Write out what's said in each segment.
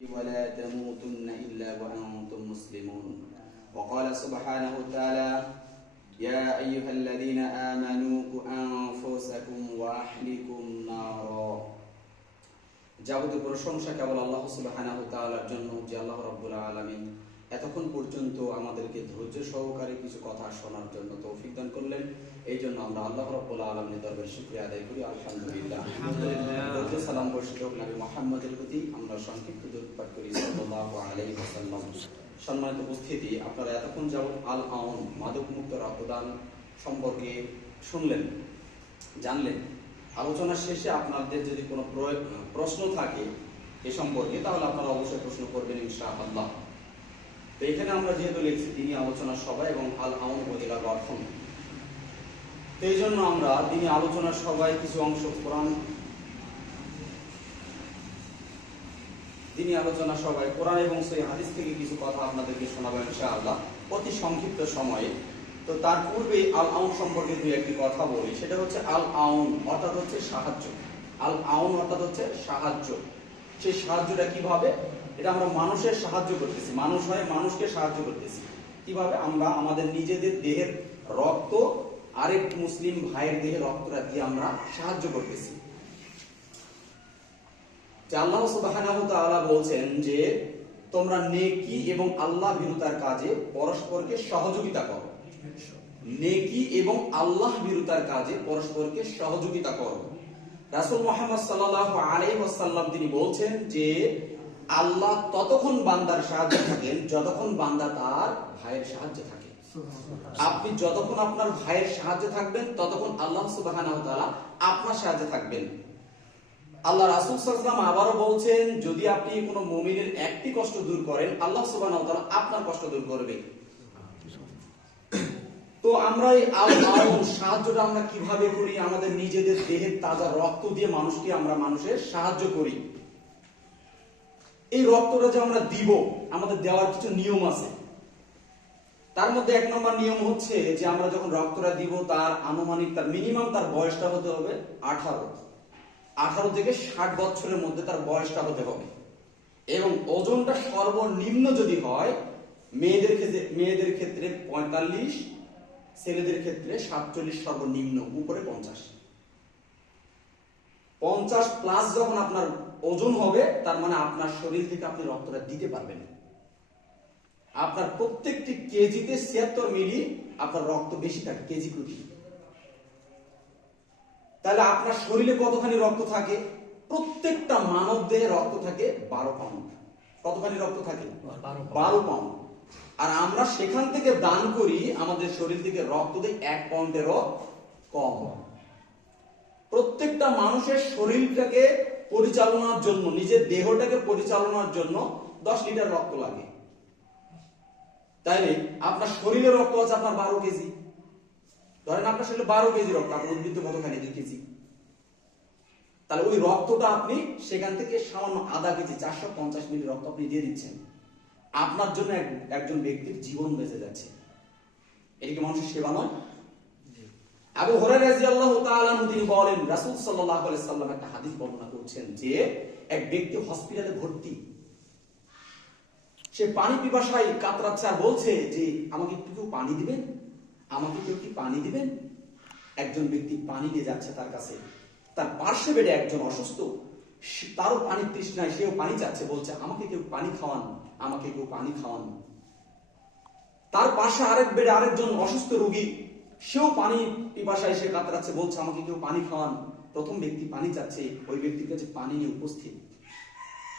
ولا تموتن إلا وأنتم مسلمون وقال سبحانه وتعالى يا أيها الذين آمنوا قوا أنفسكم وأهليكم نارا যাবতীয় প্রশংসা কেবল আল্লাহ সুবহানাহু ওয়া তাআলার জন্য, যে আল্লাহ রাব্বুল আলামিন এতক্ষণ পর্যন্ত আমাদেরকে ধৈর্য সহকারে কিছু কথা শোনার জন্য তৌফিক দান করলেন। এই জন্য আমরা আল্লাহ রাব্বুল আলামিনের দরবারে শুকরিয়া আদায় করি। আলহামদুলিল্লাহ। দরুদ সালাম বর্ষিত হোক নবী মুহাম্মদের প্রতি। আমরা সংক্ষিপ্ত দরুদ পাঠ করি সাল্লাল্লাহু আলাইহি ওয়াসাল্লাম। সম্মানিত উপস্থিতি, আপনারা এতক্ষণ যাবত আল আউন মাদক মুক্ত রক্তদান সম্পর্কে শুনলেন, জানলেন। আলোচনার শেষে আপনাদের যদি কোনো প্রশ্ন থাকে এ সম্পর্কে, তাহলে আপনারা অবশ্যই প্রশ্ন করবেন ইনশাআল্লাহ। তো এখানে আমরা যেহেতু লিখছি তিনি আলোচনার সভা এবং আল আউন উপজেলা গঠন, তো এই জন্য আমরা তিনি আলোচনার সভায় কিছু অংশ তিনি আলোচনা সভায় কোরআন এবং সহিহ হাদিস থেকে কিছু কথা আপনাদেরকে শোনাবেন ইনশাআল্লাহ অতি সংক্ষিপ্ত সময়ে। তো তার পূর্বে আল আউন সম্পর্কে দুই একটি কথা বলি। সেটা হচ্ছে আল আউন অর্থাৎ হচ্ছে সাহায্য। আল আউন অর্থাৎ হচ্ছে সাহায্য। সেই সাহায্যটা কিভাবে? এটা আমরা মানুষের সাহায্য করতেছি, মানুষ হয়ে মানুষকে সাহায্য করতেছি। কিভাবে? আমরা আমাদের নিজেদের দেহের রক্ত আরেক মুসলিম ভাইয়ের দেহে রক্তটা দিয়ে আমরা সাহায্য করতেছি। যে আল্লাহ সুবহানাহু ওয়া তাআলা বলছেন যে তোমরা নেকি এবং আল্লাহ ভীরুতার কাজে পরস্পরকে সহযোগিতা করো। নেকি এবং আল্লাহ ভীরুতার কাজে পরস্পরকে সহযোগিতা করো। রাসূল মুহাম্মদ সাল্লাল্লাহু আলাইহি ওয়াসাল্লাম তিনি বলছেন যে আল্লাহ ততক্ষণ বান্দার সাহায্যে থাকেন যতক্ষণ বান্দা তার ভাইয়ের সাহায্যে থাকে। আপনি যতক্ষণ আপনার ভাইয়ের সাহায্যে থাকবেন ততক্ষণ আল্লাহ সুবহানাহু ওয়া তাআলা আপনার সাহায্যে থাকবেন। আল্লাহ রাসূল সাল্লাল্লাহু আলাইহি ওয়াসাল্লাম আবারো বলছেন, যদি আপনি কোনো মুমিনের একটি কষ্ট দূর করেন, আল্লাহ সুবহানাহু ওয়া তাআলা আপনার কষ্ট দূর করবে। তো আমরা এই আল আউন সাহায্যটা আমরা কিভাবে করি? আমাদের নিজেদের দেহের তাজা রক্ত দিয়ে মানুষের সাহায্য করি। এই রক্তটা যে আমরা দিব, আমাদের দেওয়ার কিছু নিয়ম আছে। তার মধ্যে এক নম্বর নিয়ম হচ্ছে যে আমরা যখন রক্তটা দিব তার আনুমানিক তার মিনিমাম তার বয়সটা হতে হবে 18 থেকে 60 বছরের মধ্যে তার বয়সটা হতে হবে। এবং ওজনটা সর্বনিম্ন যদি হয়, মেয়েদের ক্ষেত্রে 45, ছেলেদের ক্ষেত্রে 47, সর্বনিম্ন উপরে 50 প্লাস যখন আপনার ওজন হবে, তার মানে আপনার শরীর থেকে আপনি রক্তটা দিতে পারবেন। আপনার প্রত্যেকটি কেজিতে 76 মিলি আপনার রক্ত বেশি থাকে কেজি প্রতি। তাহলে আপনার শরীরে কতখানি রক্ত থাকে? প্রত্যেকটা মানব দেহে রক্ত থাকে 12 পাউন্ড। কতখানি রক্ত থাকে? 12 পাউন্ড। আর আমরা সেখান থেকে দান করি, আমাদের শরীর থেকে রক্ত দেয় 1 পাউন্ডেরও কম। প্রত্যেকটা মানুষের শরীরটাকে পরিচালনার জন্য, নিজের দেহটাকে পরিচালনার জন্য 10 লিটার রক্ত লাগে। তাইলে আপনার শরীরে রক্ত আছে আপনার 12 কেজি। ধরেন আপনার শরীরে 12 কেজি রক্ত, আপনার উদ্ভিদ কতখানি? 2 কেজি। তাহলে ওই রক্তটা আপনি সেখান থেকে সামান্য আধা কেজি 450 মিলি রক্ত আপনি দিয়ে দিচ্ছেন। আপনার জন্য একজন ব্যক্তির জীবন বেঁচে যাচ্ছে। এটা কি মানুষের সেবা নয়? আবু হুরায়রা রাদিয়াল্লাহু তাআলা তিনি বলেন, রাসূল সাল্লাল্লাহু আলাইহি সাল্লাম একটা হাদিস বর্ণনা করছেন যে এক ব্যক্তি হসপিটালে ভর্তি, সে পানি পিপাসায় কাতরাচ্ছে আর বলছে যে আমাকে একটু কেউ পানি দিবেন, আমাকে কেউ কি পানি দিবেন? একজন ব্যক্তি পানি নিয়ে যাচ্ছে তার কাছে। তার পার্শ্বে বেডে একজন অসুস্থ, তারও পানির তৃষ্ণায়, সেও পানি চাচ্ছে, বলছে আমাকে কেউ পানি খাওয়ান, আমাকে কেউ পানি খাওয়ান। তার পাশে আরেক বেডে আরেকজন অসুস্থ রোগী, সেও পানি পিপাসায় সে কাতরাচ্ছে, বলছে আমাকে কেউ পানি খাওয়ান। প্রথম ব্যক্তি পানি চাচ্ছে, ওই ব্যক্তির কাছে পানি নিয়ে উপস্থিত।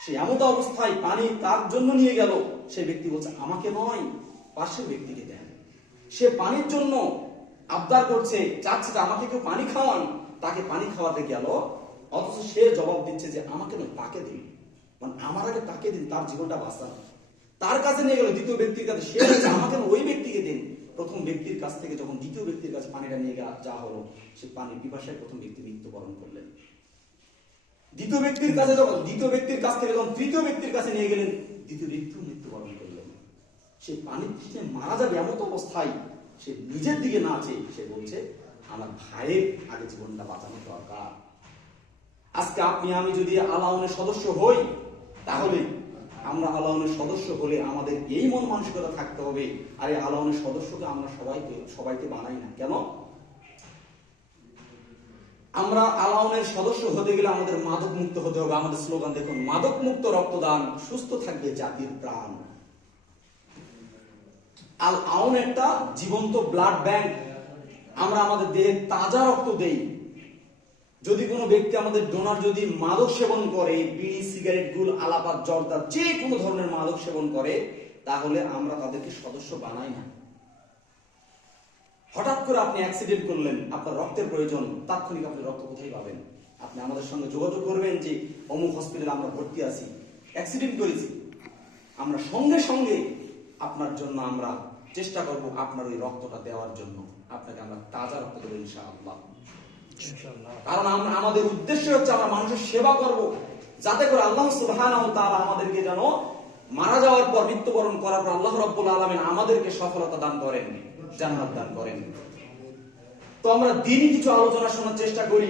সে এমন অবস্থায় পানি তার জন্য নিয়ে গেল, সে ব্যক্তি বলছে আমাকে নয়, পাশের ব্যক্তিকে দেন। সে পানির জন্য আবদার করছে, চাচ্ছে যে আমাকে কেউ পানি খাওয়ান, তাকে পানি খাওয়াতে গেল, অথচ সে জবাব দিচ্ছে যে আমাকে নয়, তাকে দিন, মানে আমার আগে তাকে দিন, তার জীবনটা বাঁচান। তার কাছে নিয়ে গেল দ্বিতীয় ব্যক্তির কাছে, সে বলছে আমাকে ওই ব্যক্তিকে দিন। প্রথম ব্যক্তির কাছ থেকে যখন দ্বিতীয় ব্যক্তির কাছে পানিটা নিয়ে যাওয়া হলো, সে পানির পিপাসায় প্রথম ব্যক্তি মৃত্যুবরণ করলেন। দ্বিতীয় ব্যক্তির কাছ থেকে যখন তৃতীয় ব্যক্তির কাছে নিয়ে গেলেন, দ্বিতীয় ব্যক্তিও মৃত্যুবরণ করলেন। সে পানির তৃষ্ণায় মারা যাবে এমন অবস্থায় সে নিজের দিকে না চেয়ে সে বলছে আমার ভাইয়ের আগে জীবনটা বাঁচানো দরকার। আজকে আপনি আমি যদি আল আউনের সদস্য হই, তাহলে আমরা আলাউনের সদস্য হলে আমাদের এই মন মানসিকতা থাকতে হবে, আর এই আলাউনের সদস্যকে আমরা সবাইকে বানাই না কেন? আমরা আলাউনের সদস্য হতে গেলে আমাদের মাদক মুক্ত হতে হবে। আমাদের স্লোগান দেখুন, মাদক মুক্ত রক্তদান, সুস্থ থাকবে জাতির প্রাণ। আল আউন একটা জীবন্ত ব্লাড ব্যাংক। আমরা আমাদের দেহে তাজা রক্ত দেই। যদি কোনো ব্যক্তি আমাদের ডোনার যদি মাদক সেবন করে, বিড়ি, সিগারেট, গুল, আলাপাত, জর্দা, যে কোনো ধরনের মাদক সেবন করে, তাহলে আমরা তাদেরকে সদস্য বানাই না। হঠাৎ করে আপনি অ্যাক্সিডেন্ট করলেন, আপনার রক্তের প্রয়োজন, তাৎক্ষণিক আপনি রক্ত কোথায় পাবেন? আপনি আমাদের সঙ্গে যোগাযোগ করবেন যে অমুক হসপিটালে আমরা ভর্তি আছি, অ্যাক্সিডেন্ট করেছি। আমরা সঙ্গে সঙ্গে আপনার জন্য আমরা চেষ্টা করব আপনার ওই রক্তটা দেওয়ার জন্য। আপনাকে আমরা তাজা রক্ত দেবো ইনশাআল্লাহ। কারণ আমরা আমাদের উদ্দেশ্য হচ্ছে আমরা মানুষের সেবা করব, যাতে করে আল্লাহ সুবহানাহু ওয়া তাআলা আমাদেরকে যেন মারা যাওয়ার পর, মৃত্যুবরণ করার পর আল্লাহ রাব্বুল আলামিন আমাদেরকে সফলতা দান করেন, জান্নাত দান করেন। তো আমরা দিনই কিছু আলোচনা শোনার চেষ্টা করি।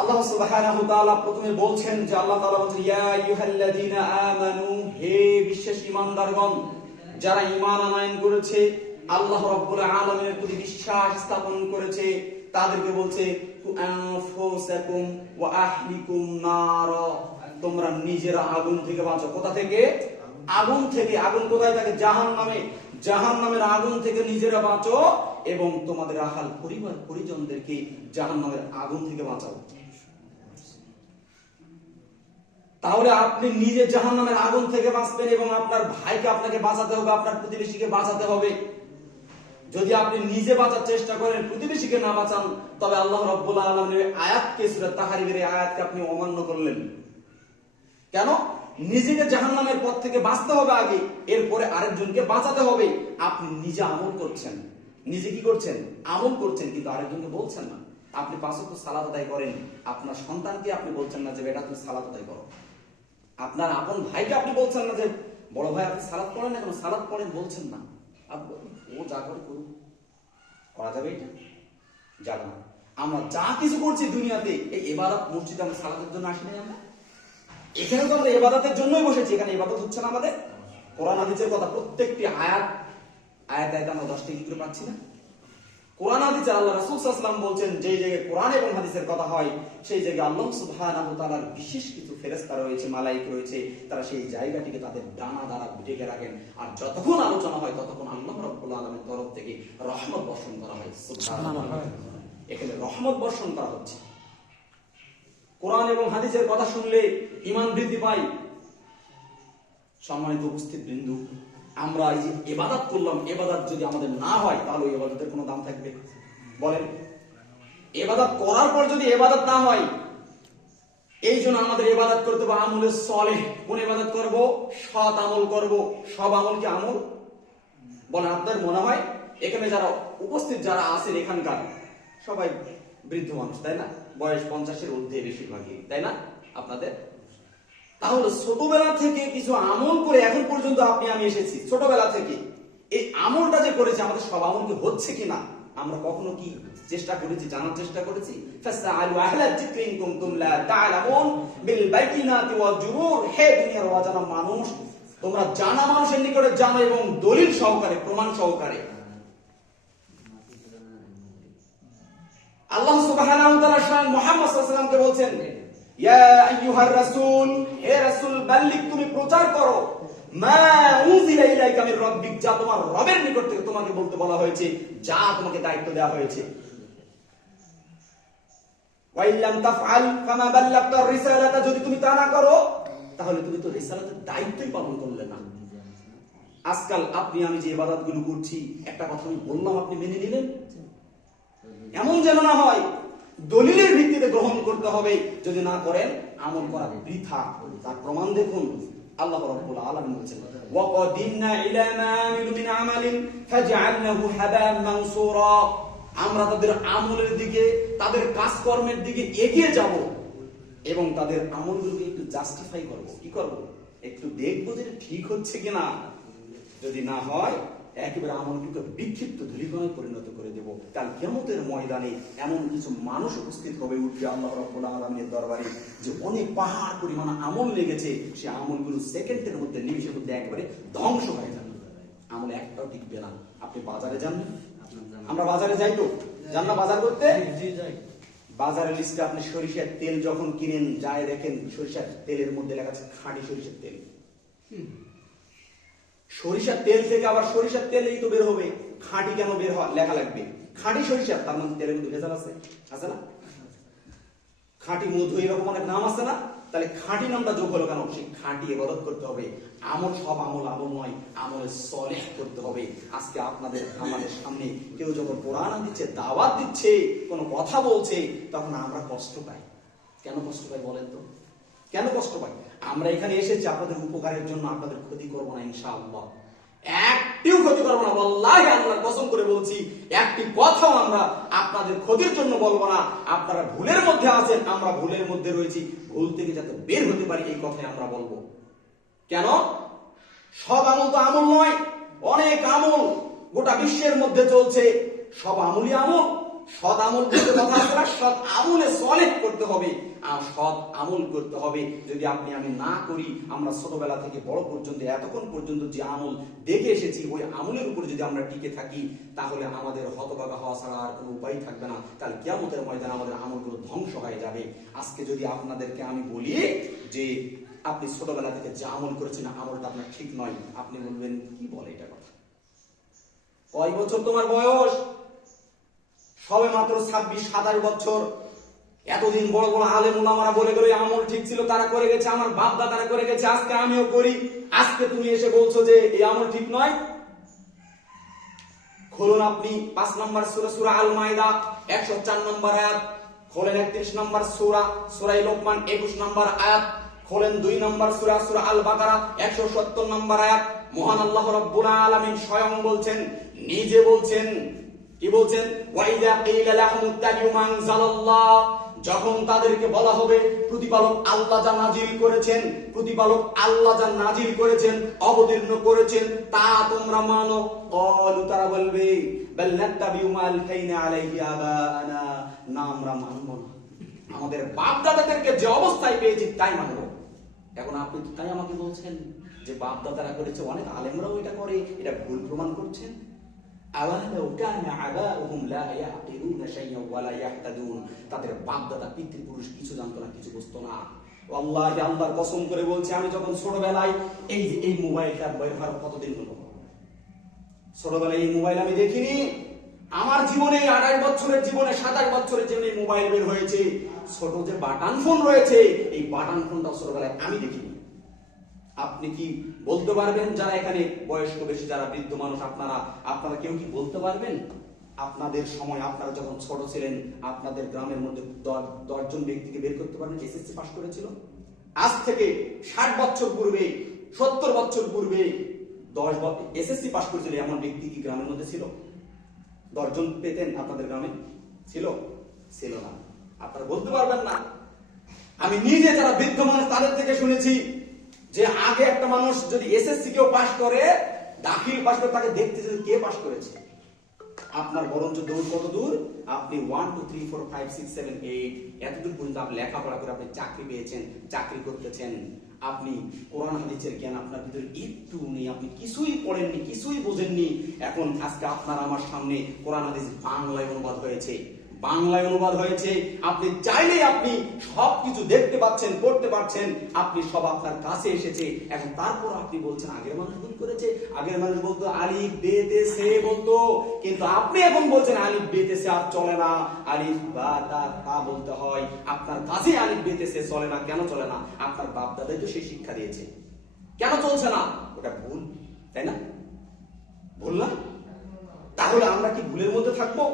আল্লাহ সুবহানাহু ওয়া তাআলা প্রথমে বলছেন যে আল্লাহ তাআলা বলছেন, ইয়া আইয়ুহাল্লাযীনা আমানু, হে বিশ্বাসী ঈমানদারগণ, যারা ঈমান আনয়ন করেছে, আল্লাহ রাব্বুল আলামিনের প্রতি বিশ্বাস স্থাপন করেছে, তাদেরকে বলছে আনফুসাকুম ওয়া আহলিকুম নার, তোমরা নিজেরা আগুন থেকে বাঁচো। কোথা থেকে? আগুন থেকে। আগুন কোথায় থাকে? জাহান্নামে। জাহান্নামের আগুন থেকে নিজেরা বাঁচো এবং তোমাদের আহাল পরিবার পরিজনদেরকে জাহান্নামের আগুন থেকে বাঁচাও। তাহলে আপনি নিজে জাহান্নামের আগুন থেকে বাঁচবেন এবং আপনার ভাইকে আপনাকে বাঁচাতে হবে, আপনার প্রতিবেশীকে বাঁচাতে হবে। যদি আপনি নিজে বাঁচার চেষ্টা করেন, প্রতিবেশীকে না বাঁচান, তবে আল্লাহ রাব্বুল আলামিনের আয়াতকে, সূরা তাহরিমের আয়াতকে আপনি অমান্য করলেন। কেন? নিজেকে জাহান্নামের পথ থেকে বাঁচতে হবে আগে, এরপরে আরেকজনকে বাঁচাতে হবে। আপনি নিজে আমল করছেন, নিজে কি করছেন? আমল করছেন, কিন্তু আরেকজনকে বলছেন না। আপনি 5 ওয়াক্ত সালাত আদায় করেন, আপনার সন্তানকে আপনি বলছেন না যে বেটা তুমি সালাত আদায় করো। আপনার আপন ভাইকে আপনি বলছেন না যে বড় ভাই আপনি সালাত পড়েন না কেন? সালাত পড়েন বলছেন না। ও যা করে করুক, করা যাবে এটা? যাবে না। আমরা যা কিছু করছি দুনিয়াতে, এই ইবাদত, মসজিদে আমরা সালাতের জন্য আসি নাই? আমরা এখানে তো আমরা ইবাদতের জন্যই বসেছি। এখানে ইবাদত হচ্ছে না আমাদের? কোরআন হাদিসের কথা প্রত্যেকটি আয়াত আমরা 10টি কি করে পাচ্ছি না? কোরআন হাদিসে আল্লাহ রাসূল সাল্লাল্লাহু আলাইহি ওয়াসাল্লাম বলছেন, যে জায়গায় কোরআন এবং হাদিসের কথা হয়, সেই জায়গায় আল্লাহ সুবহানাহু ওয়া তাআলার বিশেষ কিছু ফেরেশতা রয়েছে, মালায়েকা রয়েছে, তারা সেই জায়গাটিকে তাদের ডানা দ্বারা ঢেকে রাখেন। আর যতক্ষণ আলোচনা হয় ততক্ষণ আল্লাহ রাব্বুল আলামিনের তরফ থেকে রহমত বর্ষণ করা হয়। সুবহানাল্লাহ। এখানে রহমত বর্ষণ করা হচ্ছে। কোরআন এবং হাদিসের কথা শুনলে ঈমান বৃদ্ধি পায়। সম্মানিত উপস্থিত বিন্দু, আমরা এই যে ইবাদত করলাম, ইবাদত যদি আমাদের না হয় তাহলে ওই ইবাদতের কোনো দাম থাকবে? বলেন। ইবাদত করার পর যদি ইবাদত না হয়, এই জন্য আমাদের ইবাদত করতে হবে আমলে সালেহ। কোন ইবাদত করব? সৎ আমল করব। সব আমল কি আমল? বলেন। আপনার মনে হয় এখানে যারা উপস্থিত যারা আছেন এখানকার সবাই বৃদ্ধ মানুষ, তাই না? বয়স 50-এর ঊর্ধ্বে বেশিরভাগই, তাই না আপনাদের? তাহলে ছোটবেলা থেকে কিছু আমল করে এখন পর্যন্ত আপনি আমি এসেছি। ছোটবেলা থেকে এই আমলটা যে করেছি, আমাদের সব আমল কি হচ্ছে কিনা আমরা কখনো কি চেষ্টা করেছি? জানার চেষ্টা করেছি? ফাসআলু আহলা যিকরি ইন কুনতুম লা তা'লামুন বিল বাইনাতি ওয়াল জুরুর। হে দুনিয়ার অজানা মানুষ, তোমরা জানা মানুষের নিকটে জানো এবং দলিল সহকারে, প্রমাণ সহকারে। আল্লাহ সুবহানাহু ওয়া তাআলা স্বয়ং মুহাম্মদ সাল্লাল্লাহু আলাইহি ওয়াসাল্লামকে বলছেন, ইয়া আইয়ুহার রাসূল, হে রাসূল, বাল্লিগ, তুমি প্রচার করো, মা উনজিলা ইলাইকা মির রাব্বিক, যা তোমার রবের নিকট থেকে তোমাকে বলতে বলা হয়েছে, যা তোমাকে দায়িত্ব দেওয়া হয়েছে। ওয়া ইল্লাম তাফআল ফামা বাল্লাগতা রিসালাতা, যদি তুমি তা না করো তাহলে তুমি তো রিসালাতের দায়িত্বই পালন করলে না। আজকাল আপনি আমি যে ইবাদতগুলো করছি, একটা কথা আমি বললাম আপনি মেনে নিলেন, এমন যেন না হয়। দলিলের ভিত্তিতে গ্রহণ করতে হবে, যদি না করেন আমল করা বৃথা। তার প্রমাণ দেখুন, আল্লাহ রাব্বুল আলামিন বলেছেন, ওয়া কাদিমনা ইলা মা আমিলু মিন আমালিন ফাজআলনাহু হাবা'আন মানসুরা, আমরা তাদের আমলের দিকে, তাদের কাজকর্মের দিকে এগিয়ে যাব এবং তাদের আমলগুলোকে একটু জাস্টিফাই করব। কি করব? একটু দেখব যে ঠিক হচ্ছে কিনা। যদি না হয় একেবারে আমলটুকু বিক্ষিপ্ত ধূলিকণায় পরিণত করে দেব। কাল কিয়ামতের ময়দানে এমন কিছু মানুষ উপস্থিত হবে উঠবে আল্লাহ রাব্বুল আলামিনের দরবারে, যে অনেক পাহাড় পরিমাণ আমল লেগেছে, সে আমলগুলো সেকেন্ডের মধ্যে নিমিষের মধ্যে একবারে ধ্বংস হয়ে যাবে, আমল একটাও টিকবে না। আপনি বাজারে যান না, আমরা বাজারে যাই তো, যান না বাজার করতে? বাজারের লিস্টে আপনি সরিষার তেল যখন কিনেন, যায় দেখেন সরিষার তেলের মধ্যে লেখা আছে খাঁটি সরিষার তেল। সরিষার তেল থেকে আবার সরিষার তেলেই তো বের হবে, খাঁটি কেন বের হওয়া লেখা লাগবে? খাঁটি সরিষা, তার মধ্যে তেলের মধ্যে ভেজাল আছে, আছে না? খাঁটি মধু এরকম অনেক নাম আছে না? তাহলে খাঁটি নামটা যোগ হলো কেন? সেই খাঁটি ইবাদত করতে হবে। আমল সব আমল আমল নয়, আমলে সলেহ করতে হবে। আজকে আপনাদের আমাদের সামনে কেউ যখন কোরআন দিচ্ছে, দাওয়াত দিচ্ছে, কোনো কথা বলছে, তখন আমরা কষ্ট পাই। কেন কষ্ট পাই বলেন তো? কেন কষ্ট পাই? আমরা এখানে এসেছি আপনাদের উপকারের জন্য, আপনাদের ক্ষতি করবো না ইনশাআল্লাহ, একটিও ক্ষতি করবো না। আল্লাহ আল্লাহর কসম করে বলছি, একটি কথাও আমরা আপনাদের ক্ষতির জন্য বলবো না। আপনারা ভুলের মধ্যে আছেন, আমরা ভুলের মধ্যে রয়েছি, ভুল থেকে যাতে বের হতে পারি এই কথাই আমরা বলবো। কেন? সব আমল তো আমল নয়, অনেক আমল গোটা বিশ্বের মধ্যে চলছে, সব আমলই আমল। সৎ আমল করতে কথা আছে না, সৎ আমলে সলেহ করতে হবে, সৎ আমল করতে হবে। যদি আপনি আমি না করি, আমরা ছোটবেলা থেকে বড় পর্যন্ত এতক্ষণ পর্যন্ত যে আমল দেখে এসেছি, ওই আমলের উপরে যদি আমরা টিকে থাকি, তাহলে আমাদের হতভাগা হওয়া ছাড়া আর কোনো উপায় থাকবে না। তাহলে কিয়ামতের ময়দানে আমাদের আমলগুলো ধ্বংস হয়ে যাবে। আজকে যদি আপনাদেরকে আমি বলি যে আপনি ছোটবেলা থেকে যে আমল করেছেন, আমলটা আপনার ঠিক নয়, আপনি বলবেন কি বলে এটা কথা? কয় বছর তোমার বয়স? সবে মাত্র 26-27 বছর। এতদিন বড় বড় আলেম ওলামারা বলে গেল আমল ঠিক ছিল, তারা করে গেছে, আমার বাপ দাদারা করে গেছে, আজকে আমিও করি। আজকে তুমি এসে বলছো যে এই আমল ঠিক নয়? খুলুন আপনি 5 নম্বর সূরা, সূরা আল মাইদা 104 নম্বর আয়াত, খোলেন 31 নম্বর সূরা, সূরা লোকমান 21 নম্বর আয়াত, খোলেন 2 নম্বর সূরা, সূরা আল বাকারা 170 নম্বর আয়াত। মহান আল্লাহ রাব্বুল আলামিন স্বয়ং বলছেন, নিজে বলছেন, কি বলছেন? ওয়াইদা কিলা লাহুম ইত্তাবিউ মা আনজালাল্লাহ, যখন তাদেরকে বলা হবে প্রতিপালক আল্লাহ যা নাজিল করেছেন, প্রতিপালক আল্লাহ যা নাজিল করেছেন, অবতীর্ণ করেছেন, তা তোমরা মানো। ক্বালু, তারা বলবে, বাল নাত্তাবিউ মা আলফাইনা আলাইহি আবানা, না আমরা মানব না, আমাদের বাপ দাদাদেরকে যে অবস্থায় পেয়েছি তাই মানব। এখন আপনি তো তাই আমাকে বলছেন যে বাপ দাদারা করেছে, অনেক আলেমরাও এটা করে, এটা ভুল প্রমাণ করছেন। তাদের বাপদাদা পিতৃপুরুষ কিছু জানতো না, কিছু বুঝতো না। আল্লাহকে আল্লাহর কসম করে বলছে, আমি যখন ছোটবেলায় এই মোবাইলটা ব্যবহার কতদিন হলো, ছোটবেলায় এই মোবাইল আমি দেখিনি। আমার জীবনে 28 বছরের জীবনে, 27 বছরের জীবনে মোবাইল বের হয়েছে। ছোট যে বাটন ফোন রয়েছে, এই বাটন ফোনটা ছোটবেলায় আমি দেখিনি। আপনি কি বলতে পারবেন, যারা এখানে বয়স্ক বেশি, যারা বৃদ্ধ মানুষ, আপনারা কেউ কি বলতে পারবেন আপনাদের সময়, আপনারা যখন ছোট ছিলেন, আপনাদের গ্রামের মধ্যে 10 জন ব্যক্তিকে বের করতে পারবেন এসএসসি পাস করেছিল? আজ থেকে 60 বছর পূর্বে, 70 বছর পূর্বে 10 বছর এসএসসি পাস করেছিল এমন ব্যক্তি কি গ্রামের মধ্যে ছিল? 10 জন পেতেন আপনাদের গ্রামে? ছিল না। আপনারা বলতে পারবেন না। আমি নিজে যারা বৃদ্ধ মানুষ তাদের থেকে শুনেছি যে আগে একটা মানুষ যদি এসএসসি কেউ পাস করে, দাখিল পাস করে, তাকে দেখতে যদি কে পাস করেছে। আপনার বরঞ্চ দূর কত দূর, আপনি 1 2 3 4 5 6 7 8 এতদূর পর্যন্ত আপনি লেখাপড়া করে আপনি চাকরি পেয়েছেন, চাকরি করতেছেন। আপনি কোরআন হাদিসের জ্ঞান আপনার ভিতরে একটু নেই, আপনি কিছুই পড়েননি, কিছুই বোঝেননি। এখন আজকে আপনার আমার সামনে কোরআন হাদিস বাংলায় অনুবাদ হয়েছে, আপনি চাইলেই আপনি সবকিছু দেখতে পাচ্ছেন, পড়তে পারছেন, আপনি সব আপনার কাছে এসেছে। এখন তারপর আপনি বলছেন আগের মানুষ ভুল করেছে, আগের মানুষ বলতো আলিফ বে তে সে বলতো, কিন্তু আপনি এখন বলছেন আলিফ বে তে সে আর চলে না, আলিফ বা তা বলতে হয়। আপনার কাছে আলিফ বে তে সে চলে না। কেন চলে না? আপনার বাপ দাদাই তো সেই শিক্ষা দিয়েছে। কেন চলছে না? ওটা ভুল, তাই না? ভুল না? তাহলে আমরা কি ভুলের মধ্যে থাকবো?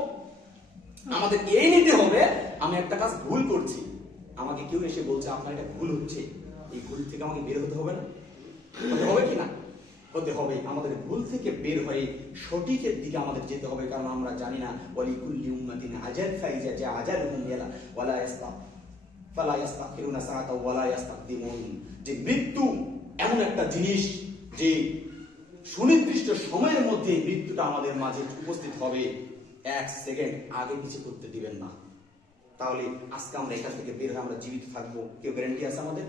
আমাদের এই নিতে হবে, আমি একটা কাজ ভুল করছি, আমাকে কেউ এসে বলছে আপনার এটা ভুল হচ্ছে, এই ভুল থেকে আমাকে বের হতে হবে না? হতে হবে কি না? হতে হবে। আমাদের ভুল থেকে বের হয়ে সঠিকের দিকে আমাদের যেতে হবে, কারণ আমরা জানি না ওয়ালিকুল্লি উম্মাতিন আজাল ফাইজা জা আজালুহুম ইয়ালা ওয়ালা ফালা ইস্তাখিরুনা সাআতা ওয়ালা ইস্তাকদিমুন, যে মৃত্যু এমন একটা জিনিস যে সুনির্দিষ্ট সময়ের মধ্যে মৃত্যুটা আমাদের মাঝে উপস্থিত হবে, 1 সেকেন্ড আগে পিছিয়ে করতে দিবেন না। তাহলে আজকে আমরা এখান থেকে বের হয়ে আমরা জীবিত থাকবো, কেউ গ্যারান্টি আছে আমাদের?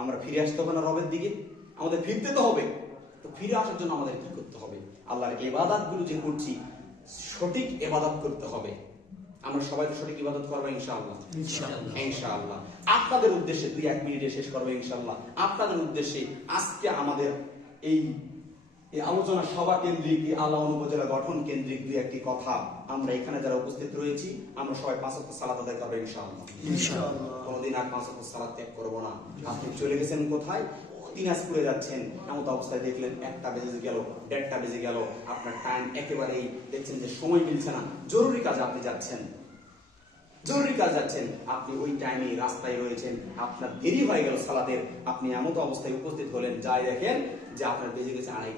আমরা ফিরে আসতে হবে না রবের দিকে? আমাদের ফিরতে তো হবে। তো ফিরে আসার জন্য আমাদের কি করতে হবে? আল্লাহর ইবাদত গুলো যে করছি সঠিক ইবাদত করতে হবে। আমরা সবাই তো সঠিক ইবাদত করবো ইনশাআল্লাহ। ইনশাআল্লাহ আপনাদের উদ্দেশ্যে 2-1 মিনিটে শেষ করবো ইনশাআল্লাহ। আপনাদের উদ্দেশ্যে আজকে আমাদের এই আলোচনা সভা কেন্দ্রিক, আলাউন উপজেলা গঠন কেন্দ্রিক 2-1টি কথা আমরা এখানে যারা উপস্থিত রয়েছি আমরা সবাই 5 ওয়াক্ত সালাত আদায় করবো ইনশাআল্লাহ। কোনদিন আর 5 ওয়াক্ত সালাত ত্যাগ করবো না। আপনি চলে গেছেন কোথায়? দিনাজপুরে যাচ্ছেন, এমন অবস্থায় দেখলেন 1টা বেজে গেল, 1:30টা বেজে গেল, আপনার টাইম একেবারেই দেখছেন যে সময় মিলছে না, জরুরি কাজে আপনি যাচ্ছেন, জরুরি কাজ যাচ্ছেন, আপনি ওই টাইমে রাস্তায় রয়েছেন, আপনার দেরি হয়ে গেল সালাতের, আপনি এমন অবস্থায় উপস্থিত হলেন, যাই দেখেন যে আপনার বেজে গেছে 2:30।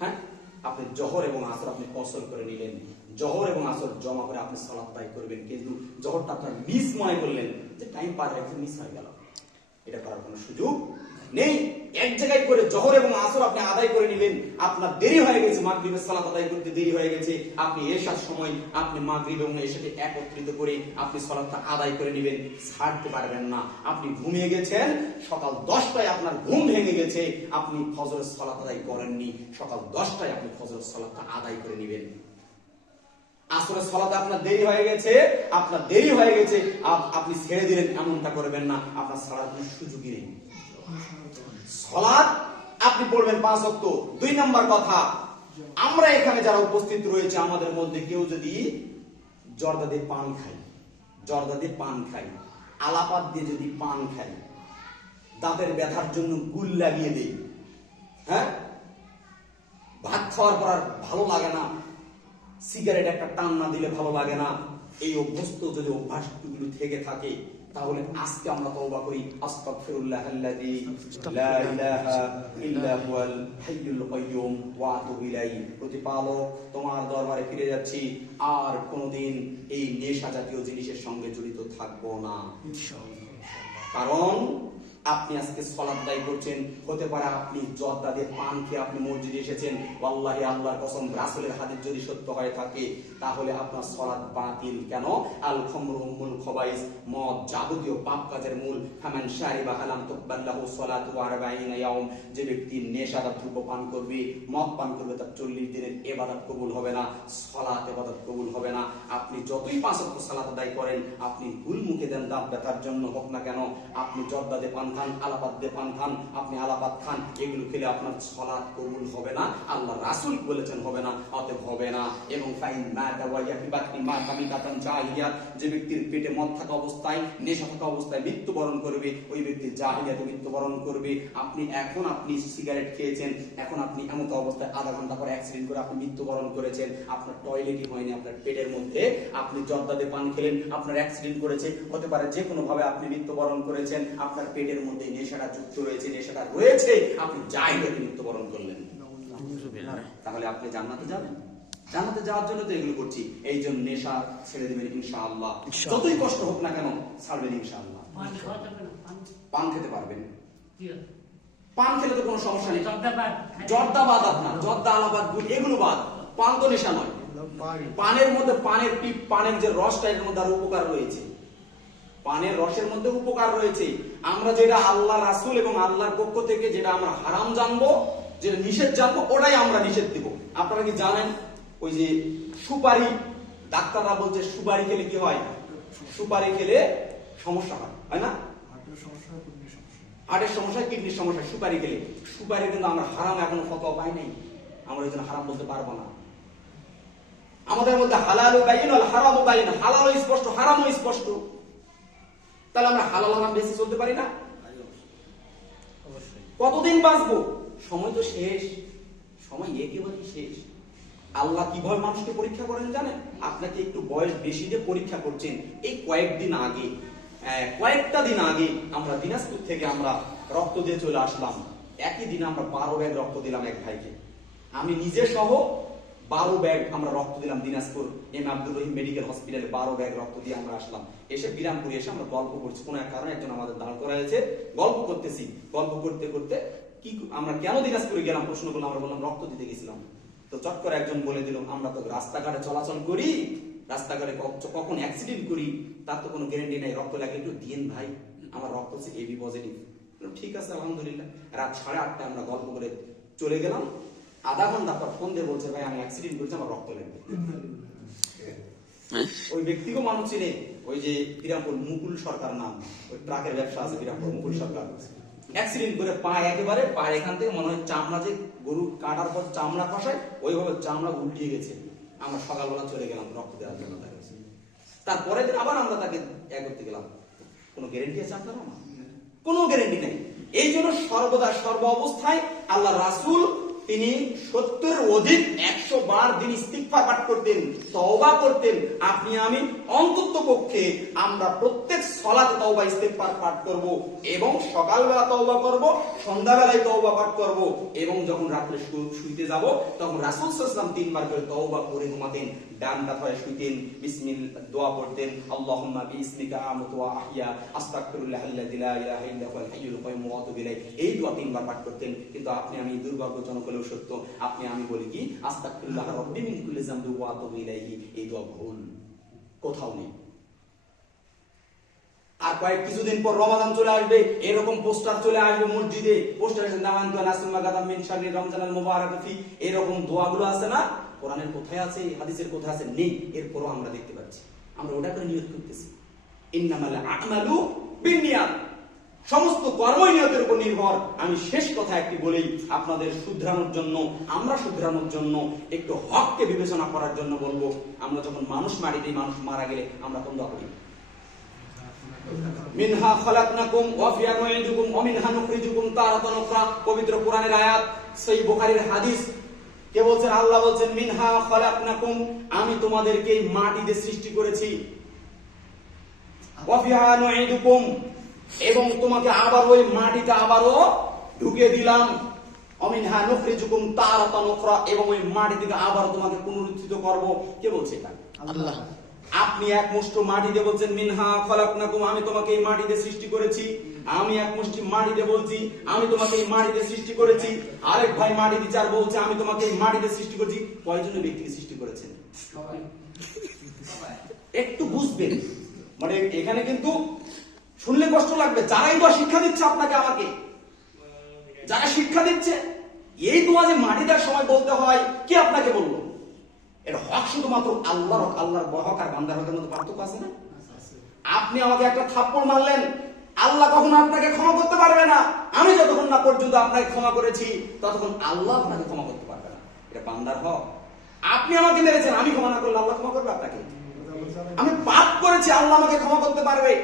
হ্যাঁ, আপনি জোহর এবং আসর আপনি কসর করে নিলেন, জোহর এবং আসর জমা করে আপনি সালাত আদায় করবেন, কিন্তু জোহরটা আপনার মিস মনে করলেন যে টাইম পার হয়ে মিস হয়ে গেল। এটা করার কোনো সুযোগ নেই। এক জায়গায় করে জোহর এবং আসর আপনি আদায় করে নিলেন, আপনার দেরি হয়ে গেছে, মাগরিবের সালাত আদায় করতে দেরি হয়ে গেছে, আপনি এশার সময় আপনি মাগরিব এবং এশাকে একত্রিত করে আপনি সালাতটা আদায় করে নেবেন, ছাড়তে পারবেন না। আপনি ঘুমিয়ে গেছেন, সকাল 10টায় আপনার ঘুম ভেঙে গেছে, আপনি ফজরের সালাত আদায় করেননি, সকাল 10টায় আপনি ফজরের সালাতটা আদায় করে নেবেন। আসরের সালাতে আপনার দেরি হয়ে গেছে, আপনার দেরি হয়ে গেছে, আপনি ছেড়ে দিলেন, এমনটা করবেন না। আপনার ছাড়ার কোনো সুযোগই নেই। সালাত আপনি পড়বেন 5 ওয়াক্ত। 2 নাম্বার কথা, আমরা এখানে যারা উপস্থিত রয়েছে আমাদের মধ্যে কেউ যদি জর্দা দিয়ে পান খাই, জর্দা দিয়ে পান খাই, আলাপাত দিয়ে যদি পান খাই, দাঁতের ব্যথার জন্য গুল লাগিয়ে দেই, হ্যাঁ, ভাত খাওয়ার পর আর ভালো লাগে না, সিগারেট একটা টান না দিলে ভালো লাগে না, এই অভ্যস্ত যদি অভ্যাসগুলো থেকে থাকে, তাহলে আজকে আমরা তওবা করি, আস্তাগফিরুল্লাহাল্লাযী লা ইলাহা ইল্লা হুয়াল হাইয়ুল কাইয়্যুম ওয়া আতুবু ইলাইহি। প্রতিপালক, তোমার দরবারে ফিরে যাচ্ছি, আর কোনোদিন এই নেশা জাতীয় জিনিসের সঙ্গে জড়িত থাকবো না ইনশাআল্লাহ। কারণ আপনি আজকে সালাত আদায় করছেন, হতে পারে আপনি জর্দা দিয়ে পান খেয়ে আপনি মসজিদে এসেছেন, ওয়াল্লাহি আল্লাহর কসম, রাসূলের হাদিস যদি সত্য হয়ে থাকে তাহলে আপনার সালাত বাতিল। কেন? আল খামরু উম্মুল খাবাইস, মদ যাবতীয় পাপ কাজের মূল। ফামান শারিবা হালাম তুকবাল্লাহু সালাতু 40 ইয়াউম, যে ব্যক্তি নেশাদার দ্রব্য পান করবে, মদ পান করবে, তার 40 দিনের ইবাদত কবুল হবে না, সালাত ইবাদত কবুল হবে না। আপনি যতই 5 ওয়াক্ত সালাত আদায় করেন, আপনি ভুল মুখে দেন, দাঁত ব্যথার জন্য হোক না কেন, আপনি জর্দা দিয়ে পান খান, আলাপাত দিয়ে পান খান, আপনি আলাপাত খান, এগুলো খেলে আপনার সালাত কবুল হবে না, আল্লাহ রাসূল বলেছেন হবে না, অতএব হবে না। এবং ফাইন মাতা ওয়া ইয়াকিবাতি মা কামিকাতান জাহিলিয়াত, যে ব্যক্তির পেটে মদ থাকা অবস্থায়, নেশা থাকা অবস্থায় মৃত্যুবরণ করবে, ওই ব্যক্তি জাহিলিয়াতে মৃত্যুবরণ করবে। আপনি সিগারেট খেয়েছেন, এখন আপনি এমন অবস্থায় আধা ঘন্টা পর অ্যাক্সিডেন্ট করে আপনি মৃত্যুবরণ করেছেন, আপনার টয়লেটই হয়নি, আপনার পেটের মধ্যে আপনি জর্দা দিয়ে পান খেলেন, আপনার অ্যাক্সিডেন্ট করেছে, হতে পারে যে কোনো ভাবে আপনি মৃত্যুবরণ করেছেন, আপনার পেটের মধ্যে নেশাটা যুক্ত রয়েছে, নেশাটা রয়েছে, আপনি জাহিলিয়াতে মৃত্যুবরণ করলেন, তাহলে আপনি জান্নাতে যাবেন? জান্নাতে যাওয়ার জন্য তো এগুলো করছি। এই জন্য নেশা ছেড়ে দিবেন ইনশাআল্লাহ, যতই কষ্ট হোক না কেন ছাড়বেন ইনশাআল্লাহ। পান খেতে পারবেন, পান খেলে তো কোনো সমস্যা নেই, জর্দা বাদ, আপনার জর্দা আলাবাদ গুল এগুলো বাদ, পান তো নেশা নয়। পানের মধ্যে পানের টিপ, পানের যে রসটা, এর মধ্যে আরো উপকার রয়েছে, পানের রসের মধ্যে উপকার রয়েছে। আমরা যেটা আল্লাহ রাসূল এবং আল্লাহর পক্ষ থেকে যেটা আমরা হারাম জানবো, যেটা নিষেধ জানবো, ওটাই আমরা নিষেধ দিব। আপনারা কি জানেন ওই যে সুপারি, ডাক্তাররা বলছে সুপারি খেলে কি হয়? সুপারি খেলে সমস্যা হয়, হয় না? হার্টের সমস্যা, কিডনির সমস্যা, সুপারি খেলে। সুপারি কিন্তু আমরা হারাম এখনো ফতোয়া পাই নাই, আমরা এই জন্য হারাম বলতে পারবো না। আমাদের মধ্যে হালালু বাইয়িন ওয়াল হারামু বাইয়িন, হালালও স্পষ্ট, হারামও স্পষ্ট। তাহলে আমরা হালাল হারাম বেশি চলতে পারি না? কতদিন বাঁচবো? সময় তো শেষ, সময় একেবারেই শেষ। আল্লাহ কিভাবে মানুষকে পরীক্ষা করেন জানেন? আপনাকে একটু বয়স বেশি দিয়ে পরীক্ষা করছেন। এই কয়েকটা দিন আগে আমরা দিনাজপুর থেকে আমরা রক্ত দিয়ে চলে আসলাম। একই দিনে আমরা 12 ব্যাগ রক্ত দিলাম এক ভাইকে, আমি নিজে সহ 12 ব্যাগ আমরা রক্ত দিলাম দিনাজপুর এম আব্দুর রহিম মেডিকেল হসপিটালে। 12 ব্যাগ রক্ত দিয়ে আমরা আসলাম। এসে বিরামপুরে এসে আমরা গল্প করছি, কোন এক কারণে একজন আমাদের দাঁড় করা হয়েছে, গল্প করতেছি, গল্প করতে করতে কি আমরা কেন দিনাজপুরে গেলাম প্রশ্ন করলাম, আমরা বললাম রক্ত দিতে গেছিলাম। তো চট করে একজন বলে দিল, আমরা তো রাস্তাঘাটে চলাচল করি, রাস্তাঘাটে কখন অ্যাক্সিডেন্ট করি তার তো কোনো গ্যারান্টি নাই, রক্ত লাগলে একটু দিয়েন ভাই, আমার রক্ত হচ্ছে এবি পজিটিভ। ঠিক আছে আলহামদুলিল্লাহ। রাত 8:30 আমরা গল্প করে চলে গেলাম। আধা ঘন্টা পর ফোন দিয়ে বলছে, ভাই আমি অ্যাক্সিডেন্ট করেছি, আমার রক্ত লাগবে। ওই ব্যক্তিকে মানুষ চিনে, ওই যে বিরামপুর মুকুল সরকার নাম, ওই ট্রাকের ব্যবসা আছে বিরামপুর মুকুল সরকার, অ্যাক্সিডেন্ট করে পা একেবারে পায়ের এখান থেকে মনে হয় চামড়া, যে গরু কাটার পর চামড়া খসায় ওইভাবে চামড়া উল্টিয়ে গেছে। আমরা সকালবেলা চলে গেলাম রক্ত দেওয়ার জন্য তার কাছে। তারপরের দিন আবার আমরা তাকে করতে গেলাম। কোনো গ্যারেন্টি আছে আপনার? আমার কোনো গ্যারেন্টি নেই। এই জন্য সর্বদা সর্ব অবস্থায় আল্লাহ রাসূল তিনি 70 অধিক 100 বার দিন ইস্তিগফার পাঠ করতেন, তওবা করতেন। আপনি আমি অন্তত পক্ষে আমরা প্রত্যেক সালাতে তওবা ইস্তিগফার পাঠ করব, এবং সকালবেলা তওবা করব, সন্ধ্যাবেলায় তওবা পাঠ করব, এবং যখন রাতে শুইতে যাব তখন রাসূল সাল্লাল্লাহু আলাইহি ওয়াসাল্লাম 3 বার করে তওবা করে ঘুমাতেন। ডান কাঁধে শুইতেন, বিসমিল্লাহ দোয়া পড়তেন, আল্লাহুম্মা বিইসমিকা আমুতু ওয়া আহইয়া আস্তাগফিরুল্লাহাল্লাযী লা ইলাহা ইল্লা হুয়াল হাইয়ুল কাইয়্যুম ওয়া আতুবু ইলাইহি। এই দোয়া 3 বার পাঠ করতেন। কিন্তু আপনি আমি দুর্ভাগ্যজনক হলেও সত্য, আপনি আমি বলি কি আস্তাগফিরুল্লাহ রাব্বি মিন কুল্লি যামবি ওয়া আতুবু ইলাইহি। এই দোয়া ভুল, কোথাও নেই। আর কয়েক কিছুদিন পর রমাদান চলে আসবে, এরকম পোস্টার চলে আসবে মসজিদে, পোস্টারে নামান্তু নাসুমা গাদাম মিন শাররি রমজানাল মুবারাক ফি, এরকম দোয়াগুলো আছে না? কোরআনের কোথায় আছে, হাদিসের কোথায় আছে? নেই। এরপরও আমরা দেখতে পাচ্ছি, আমরা ওটা করে নিয়ত করতেছি। ইন্নামাল আমালু বিন্নিয়াত, সমস্ত কর্মই নিয়তের উপর নির্ভর। আমি শেষ কথা একটি বলেই আপনাদের শুধরানোর জন্য, আমরা শুধরানোর জন্য, একটু হককে বিবেচনা করার জন্য বলবো। আমরা যখন মানুষ মারি দিই, মানুষ মারা গেলে আমরা কোন দোয়া করি? মিনহা খালাকনাকুম ওয়া ফিহা নুঈদুকুম ওয়া মিনহা নুখরিজুকুম তারাতান উখরা। পবিত্র কোরআনের আয়াত, সহিহ বুখারীর হাদিস। কে বলছেন? আল্লাহ বলছেন মিনহা খালাকনাকুম, আমি তোমাদেরকে মাটিতে সৃষ্টি করেছি, ওয়া ফিহা নুঈদুকুম, এবং তোমাকে আবার ওই মাটিতে আবারও ঢুকিয়ে দিলাম, ওয়া মিনহা নুখরিজুকুম তারাতান উখরা, এবং ওই মাটি থেকে আবার তোমাকে পুনরুত্থিত করব। কে বলছে এটা? আল্লাহ। আপনি এক মুষ্টি মাটি দিয়ে বলছেন মিনহা খালাকনাকুম, আমি তোমাকে এই মাটিতে সৃষ্টি করেছি। আমি এক মুষ্টি মাটিতে বলছি আমি তোমাকে এই মাটিতে সৃষ্টি করেছি। আরেক ভাই মাটি বিচার বলছে আমি তোমাকে এই মাটিতে সৃষ্টি করেছি। কয়জন ব্যক্তিকে সৃষ্টি করেছেন? একটু বুঝবেন, মানে এখানে কিন্তু শুনলে কষ্ট লাগবে। যারাই বা শিক্ষা দিচ্ছে আপনাকে আমাকে, যারা শিক্ষা দিচ্ছে, এই দোয়া যে মাটি দেওয়ার সময় বলতে হয়, কে আপনাকে বললো? এর হক শুধুমাত্র আল্লাহর। আল্লাহর হক আর বান্দার হকের মধ্যে পার্থক্য আছে না? আপনি আমাকে একটা থাপ্পড় মারলেন, আল্লাহ কখনো আপনাকে ক্ষমা করতে পারবে না। আমি যতক্ষণ না পর্যন্ত আপনাকে ক্ষমা করেছি ততক্ষণ আল্লাহ আপনাকে ক্ষমা করতে পারবে না। এটা বান্দার হক। আপনি আমাকে মেরেছেন, আমি ক্ষমা না করলে আল্লাহ ক্ষমা করবে আপনাকে? আমি পাপ করেছি, আল্লাহ আমাকে ক্ষমা করতে পারবে।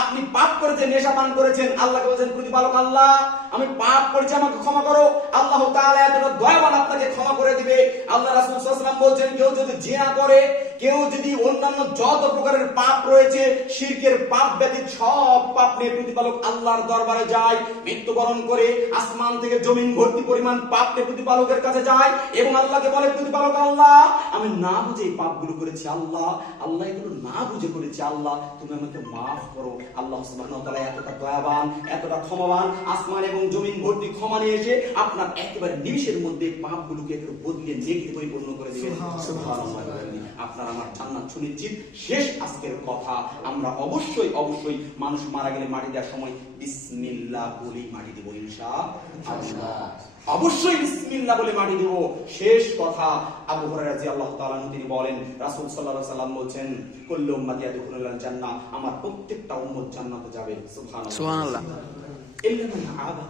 আপনি পাপ করেছেন, নেশা পান করেছেন, আল্লাহকে বলছেন প্রতিপালক আল্লাহ আমি পাপ করেছি, আমাকে ক্ষমা করো। আল্লাহ তাআলা এতটা দয়াবান, আপনাকে ক্ষমা করে দিবে। আল্লাহ রাসূল সাল্লাল্লাহু আলাইহি ওয়াসাল্লাম বলছেন, কেউ যদি জিনা করে, কেউ যদি অন্যান্য যত প্রকারের পাপ রয়েছে, শিরকের পাপ ব্যতীত সব পাপ নিয়ে প্রতিপালক আল্লাহর দরবারে যায়, মৃত্যুবরণ করে আসমান থেকে জমিন ভর্তি পরিমাণ পাপ নিয়ে প্রতিপালকের কাছে যায়, এবং আল্লাহকে বলে প্রতিপালক আল্লাহ আমি না বুঝে এই পাপগুলো করেছি, আল্লাহ এগুলো না বুঝে করেছি, আল্লাহ তুমি আমাকে মাফ করো। আল্লাহ সুবহানাহু ওয়া তাআলা এতটা দয়াবান, এতটা ক্ষমাবান, আসমান এবং জমিন ভর্তি ক্ষমা নিয়ে এসে আপনার একেবারে নিমিষের মধ্যে পাপগুলোকে একটু বদলে নেকি পরিপূর্ণ করে দিবেন। সুবহানাল্লাহ। আপনার আমার জান্নাত সুনিশ্চিত। শেষ আজকের কথা, আমরা অবশ্যই মানুষ মারা গেলে মাটি দেওয়ার সময় বিসমিল্লাহ বলি মাটি দেব ইনশাআল্লাহ। অবশ্যই বিসমিল্লাহ বলে মাটি দেব। শেষ কথা, আবু হুরায়রা রাদিয়াল্লাহু তাআলা আনহু তিনি বলেন, রাসূল সাল্লাল্লাহু আলাইহি ওয়াসাল্লাম বলেন, কুল্লু উম্মতি ইয়াদখুলুল জান্নাহ, আমার প্রত্যেকটা উম্মত জান্নাতে যাবে। সুবহানাল্লাহ। ইল্লা মান আবা,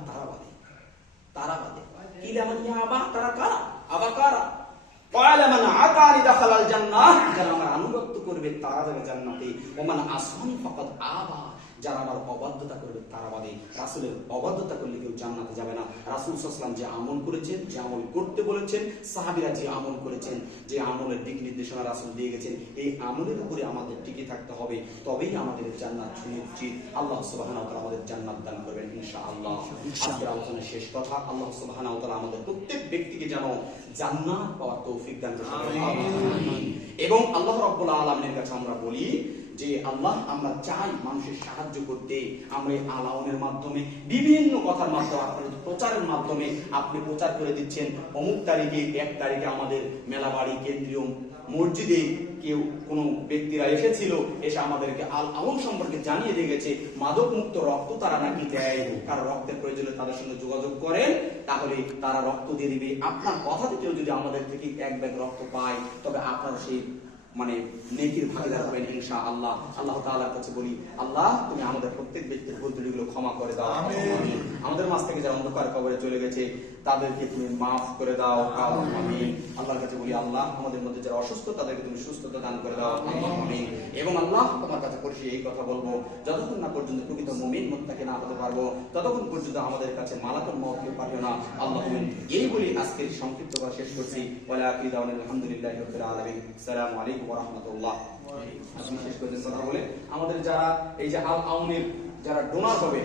তারা বাদে। ইল্লা মান আবা, তারা কারা? আবা কারা? ক্বালা মান আতানি দাখালাল জান্নাহ, যারা আমার আনুগত্য করবে তারা যাবে জান্নাতে। ওয়া মান আসানি ফাকাদ আবা, যারা আমার অবাধ্যতা করবে তারা বাদে। রাসূলের অবাধ্যতা করলে কেউ জান্নাতে যাবে না। রাসূল সাল্লাল্লাহু আলাইহি ওয়াসাল্লাম যে আমল করেছেন, যে আমল করতে বলেছেন, সাহাবীরা যে আমল করেছেন, যে আমলের দিক নির্দেশনা রাসূল দিয়ে গেছেন, এই আমলের উপরে আমাদের টিকে থাকতে হবে, তবেই আমাদের জান্নাত সুনিশ্চিত। আল্লাহ সুবহানাহু ওয়া তাআলা আমাদের জান্নাত দান করবেন ইনশাআল্লাহ। আজকের আলোচনার শেষ কথা, আল্লাহ সুবহানাহু ওয়া তাআলা আমাদের প্রত্যেক ব্যক্তিকে যেন জান্নাত পাওয়ার তৌফিক দান করেন, এবং আল্লাহ রাব্বুল আলামিনের কাছে আমরা বলি যে আল্লাহ আমরা চাই মানুষের সাহায্য করতে, আমরা এই আলাওনের মাধ্যমে বিভিন্ন কথার মাধ্যমে আপনার প্রচারের মাধ্যমে আপনি প্রচার করে দিচ্ছেন অমুক তারিখে 1 তারিখে আমাদের মেলাবাড়ি কেন্দ্রীয় মসজিদে কেউ কোনো ব্যক্তিরা এসেছিল, এসে আমাদেরকে আল আওন সম্পর্কে জানিয়ে দিয়ে গেছে মাদক মুক্ত রক্ত তারা নাকি দেয়, কারো রক্তের প্রয়োজনে তাদের সঙ্গে যোগাযোগ করেন তাহলে তারা রক্ত দিয়ে দিবে। আপনার কথা থেকেও যদি আমাদের থেকে 1 ব্যাগ রক্ত পায় তবে আপনারা সেই মানে নেকির ভাগীদার হবেন ইনশাআল্লাহ। আল্লাহ তাআলার কাছে বলি, আল্লাহ তুমি আমাদের প্রত্যেক ব্যক্তির ভুল ত্রুটিগুলো ক্ষমা করে দাও। আমিন। আমাদের মাঝ থেকে যারা অন্ধকার কবরে চলে গেছে তাদেরকে তুমি মাফ করে দাও। আমিন। আল্লাহর কাছে বলি, আল্লাহ আমাদের মধ্যে যারা অসুস্থ তাদেরকে তুমি সুস্থতা দান করে দাও। আমিন। এবং আল্লাহ তোমার কাছে পরিশেষে এই কথা বলবো, যতক্ষণ না পর্যন্ত প্রকৃত মুমিন মুত্তাকি না হতে পারবো ততক্ষণ পর্যন্ত আমাদের কাছে মালাকুল মউত কে পাঠিও না। আল্লাহ এই বলি আজকের সংক্ষিপ্ত কথা শেষ করছি। ওয়ালা আখিরি দাওয়ানা আলহামদুলিল্লাহি রাব্বিল আলামিন। আসসালামু আলাইকুম ওয়া রাহমাতুল্লাহ। আপনি শেষ করেছেন কথা বলে আমাদের যারা এই যে আল আওনের যারা ডোনার হবে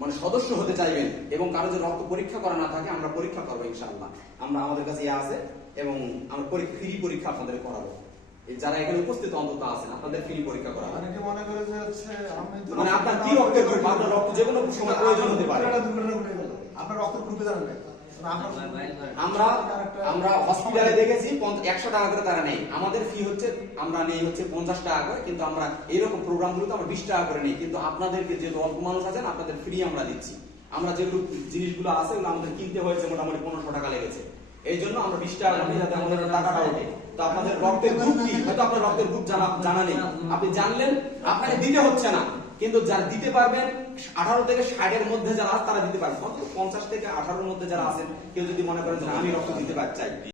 মানে সদস্য হতে চাইবেন এবং কারো যদি রক্ত পরীক্ষা করা না থাকে আমরা পরীক্ষা করবো ইনশাআল্লাহ। আমরা আমাদের কাছে আছে এবং আমরা ফ্রি পরীক্ষা আপনাদের করাবো। যারা এখানে উপস্থিত অন্তত আছেন আপনাদের ফ্রি পরীক্ষা করা হবে। অনেকে মনে করে যে হচ্ছে মানে আপনার কি রক্তের গ্রুপ, আপনার রক্ত যে কোনো সময় প্রয়োজন হতে পারে। আপনার রক্তের গ্রুপে জানেন আমরা হসপিটালে দেখেছি 100 টাকা করে তারা নেই, আমাদের ফি হচ্ছে আমরা নেই হচ্ছে 50 টাকা করে, কিন্তু আমরা এইরকম প্রোগ্রামগুলোতে আমরা 20 টাকা করে নেই, কিন্তু আপনাদেরকে যে অল্প মানুষ আছেন আপনাদের ফ্রি আমরা দিচ্ছি। আমরা যেগুলো জিনিসগুলো আছে ওগুলো আমাদের কিনতে হয়েছে মোটামুটি 1500 টাকা লেগেছে, এই জন্য আমরা 20 টাকা নিই যাতে আমাদের টাকাটা ওঠে। তো আপনাদের রক্তের গ্রুপ কি, হয়তো আপনার রক্তের গ্রুপ জানা নেই, আপনি জানলেন আপনাকে দিতে হচ্ছে না, কিন্তু যারা দিতে পারবেন 18 থেকে 60 এর মধ্যে যারা তারা দিতে পারবেন। 50 থেকে 18 এর মধ্যে যারা আছেন কেউ যদি মনে করেন যে আমি রক্ত দিতে চাই